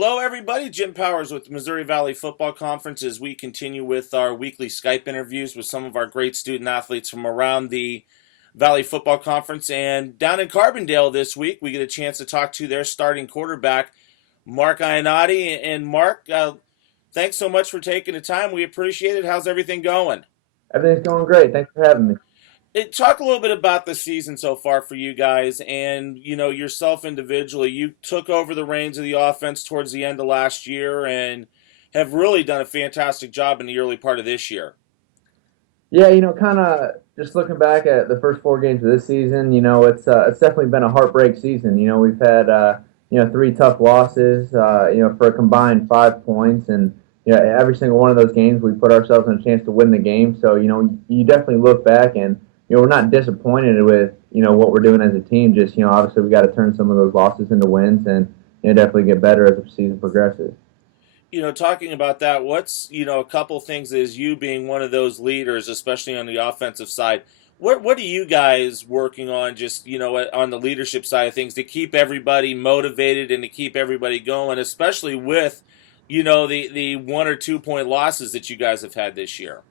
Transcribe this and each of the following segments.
Hello, everybody. Jim Powers with the Missouri Valley Football Conference as we continue with our weekly Skype interviews with some of our great student athletes from around the Valley Football Conference. And down in Carbondale this week, we get a chance to talk to their starting quarterback, Mark Iannotti. And Mark, thanks so much for taking the time. We appreciate it. How's everything going? Everything's going great. Thanks for having me. Talk a little bit about the season so far for you guys and, yourself individually. You took over the reins of the offense towards the end of last year and have really done a fantastic job in the early part of this year. Yeah, kind of just looking back at the first four games of this season, it's definitely been a heartbreak season. We've had three tough losses, for a combined 5 points, and every single one of those games we put ourselves in a chance to win the game. So you definitely look back and we're not disappointed with what we're doing as a team. Just obviously we got to turn some of those losses into wins and definitely get better as the season progresses. Talking about that, what's, a couple things is you being one of those leaders, especially on the offensive side. What are you guys working on just, on the leadership side of things to keep everybody motivated and to keep everybody going, especially with, the 1 or 2 point losses that you guys have had this year?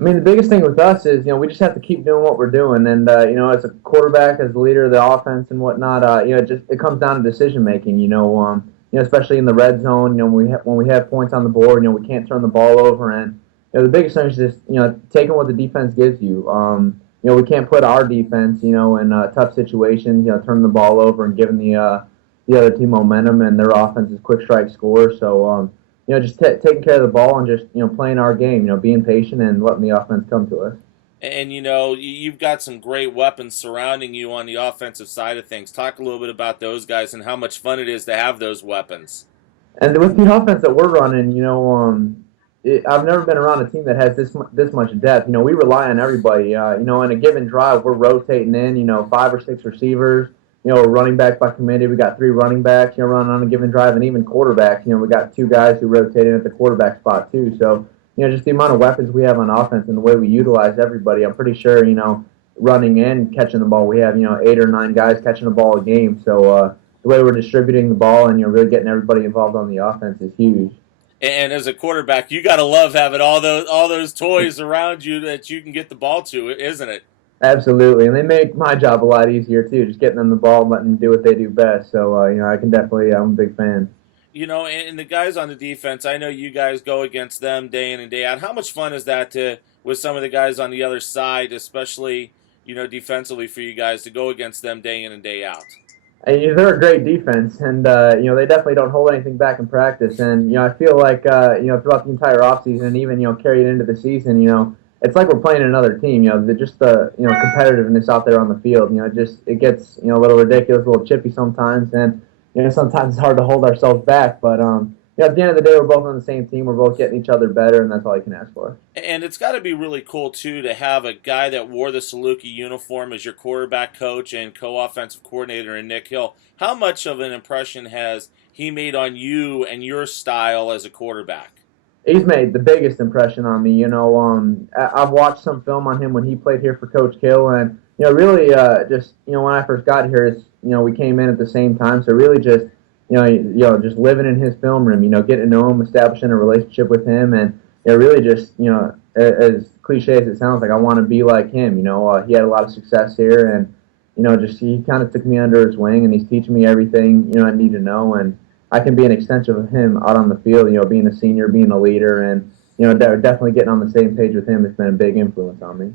I mean, the biggest thing with us is, we just have to keep doing what we're doing. And, as a quarterback, as the leader of the offense and whatnot, it comes down to decision making, especially in the red zone, when we have points on the board, we can't turn the ball over. And, the biggest thing is just, taking what the defense gives you. We can't put our defense, in tough situations, turning the ball over and giving the other team momentum and their offense is quick strike score. So, just taking care of the ball and just, playing our game, being patient and letting the offense come to us. And you've got some great weapons surrounding you on the offensive side of things. Talk a little bit about those guys and how much fun it is to have those weapons. And with the offense that we're running, I've never been around a team that has this much depth. We rely on everybody. In a given drive, we're rotating in, 5 or 6 receivers. Running back by committee. We got 3 running backs, running on a given drive, and even quarterbacks. We got 2 guys who rotate in at the quarterback spot too. So, just the amount of weapons we have on offense and the way we utilize everybody, I'm pretty sure, running and catching the ball, we have, 8 or 9 guys catching the ball a game. So, the way we're distributing the ball and, really getting everybody involved on the offense is huge. And as a quarterback, you got to love having all those toys around you that you can get the ball to, isn't it? Absolutely, and they make my job a lot easier too. Just getting them the ball and letting them do what they do best. So I can definitely, I'm a big fan. And the guys on the defense, I know you guys go against them day in and day out. How much fun is that to with some of the guys on the other side, especially defensively for you guys to go against them day in and day out? And they're a great defense, and they definitely don't hold anything back in practice. And I feel like throughout the entire offseason and even carried into the season, it's like we're playing another team. Just the competitiveness out there on the field. It gets a little ridiculous, a little chippy sometimes, and sometimes it's hard to hold ourselves back. But at the end of the day, we're both on the same team. We're both getting each other better, and that's all you can ask for. And it's got to be really cool too to have a guy that wore the Salukis uniform as your quarterback coach and co-offensive coordinator in Nick Hill. How much of an impression has he made on you and your style as a quarterback? He's made the biggest impression on me. I've watched some film on him when he played here for Coach Kill, and really, just when I first got here, we came in at the same time, so really just just living in his film room, getting to know him, establishing a relationship with him, and really just as cliche as it sounds, like I want to be like him. He had a lot of success here, and just he kind of took me under his wing, and he's teaching me everything I need to know, and I can be an extension of him out on the field, being a senior, being a leader, and, definitely getting on the same page with him has been a big influence on me.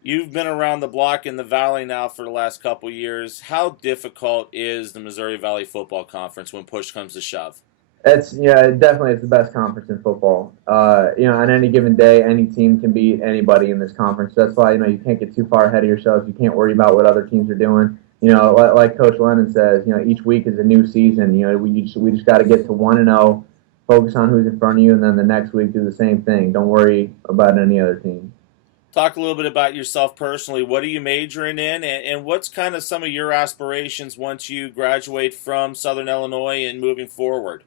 You've been around the block in the Valley now for the last couple years. How difficult is the Missouri Valley Football Conference when push comes to shove? Definitely it's the best conference in football. On any given day, any team can beat anybody in this conference. That's why, you can't get too far ahead of yourselves. You can't worry about what other teams are doing. Like Coach Lennon says, each week is a new season. We just got to get to 1-0, focus on who's in front of you, and then the next week do the same thing. Don't worry about any other team. Talk a little bit about yourself personally. What are you majoring in, and what's kind of some of your aspirations once you graduate from Southern Illinois and moving forward?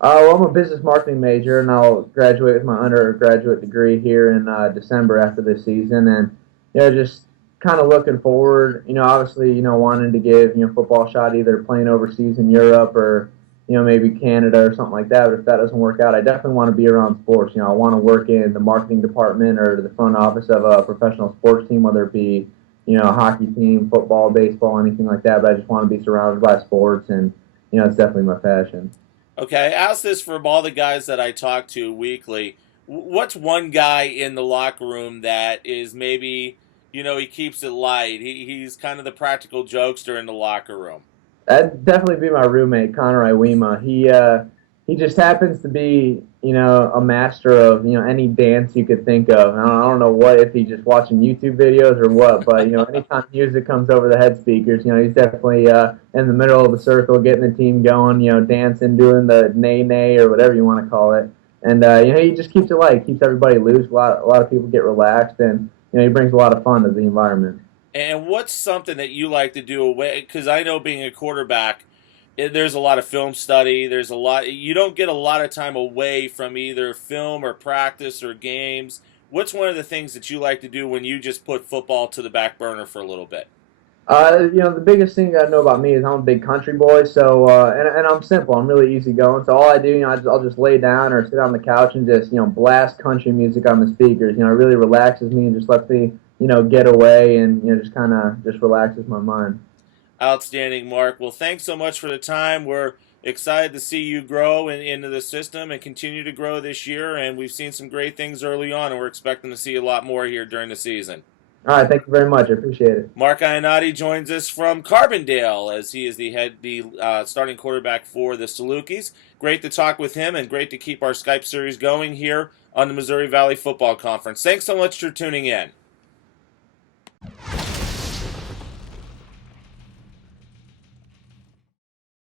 Well, I'm a business marketing major, and I'll graduate with my undergraduate degree here in December after this season. And just kind of looking forward, obviously, wanting to give, football a shot, either playing overseas in Europe or, maybe Canada or something like that. But if that doesn't work out, I definitely want to be around sports. I want to work in the marketing department or the front office of a professional sports team, whether it be, a hockey team, football, baseball, anything like that. But I just want to be surrounded by sports, and, it's definitely my passion. Okay, I ask this from all the guys that I talk to weekly. What's one guy in the locker room that is maybe, he keeps it light? He's kind of the practical jokester in the locker room. That'd definitely be my roommate, Connor Iwema. He just happens to be, a master of, any dance you could think of. I don't know what, if he's just watching YouTube videos or what, but, anytime music comes over the head speakers, he's definitely in the middle of the circle, getting the team going, dancing, doing the nay-nay or whatever you want to call it. And, he just keeps it light, keeps everybody loose. A lot of people get relaxed, and, he brings a lot of fun to the environment. And what's something that you like to do away? Because I know being a quarterback, there's a lot of film study. There's a lot. You don't get a lot of time away from either film or practice or games. What's one of the things that you like to do when you just put football to the back burner for a little bit? The biggest thing you got to know about me is I'm a big country boy, so and I'm simple. I'm really easygoing. So all I do, I'll just lay down or sit on the couch and just blast country music on the speakers. It really relaxes me and just lets me get away and just kind of just relaxes my mind. Outstanding, Mark. Well, thanks so much for the time. We're excited to see you grow into the system and continue to grow this year. And we've seen some great things early on, and we're expecting to see a lot more here during the season. All right, thank you very much. I appreciate it. Mark Iannotti joins us from Carbondale as he is the starting quarterback for the Salukis. Great to talk with him and great to keep our Skype series going here on the Missouri Valley Football Conference. Thanks so much for tuning in.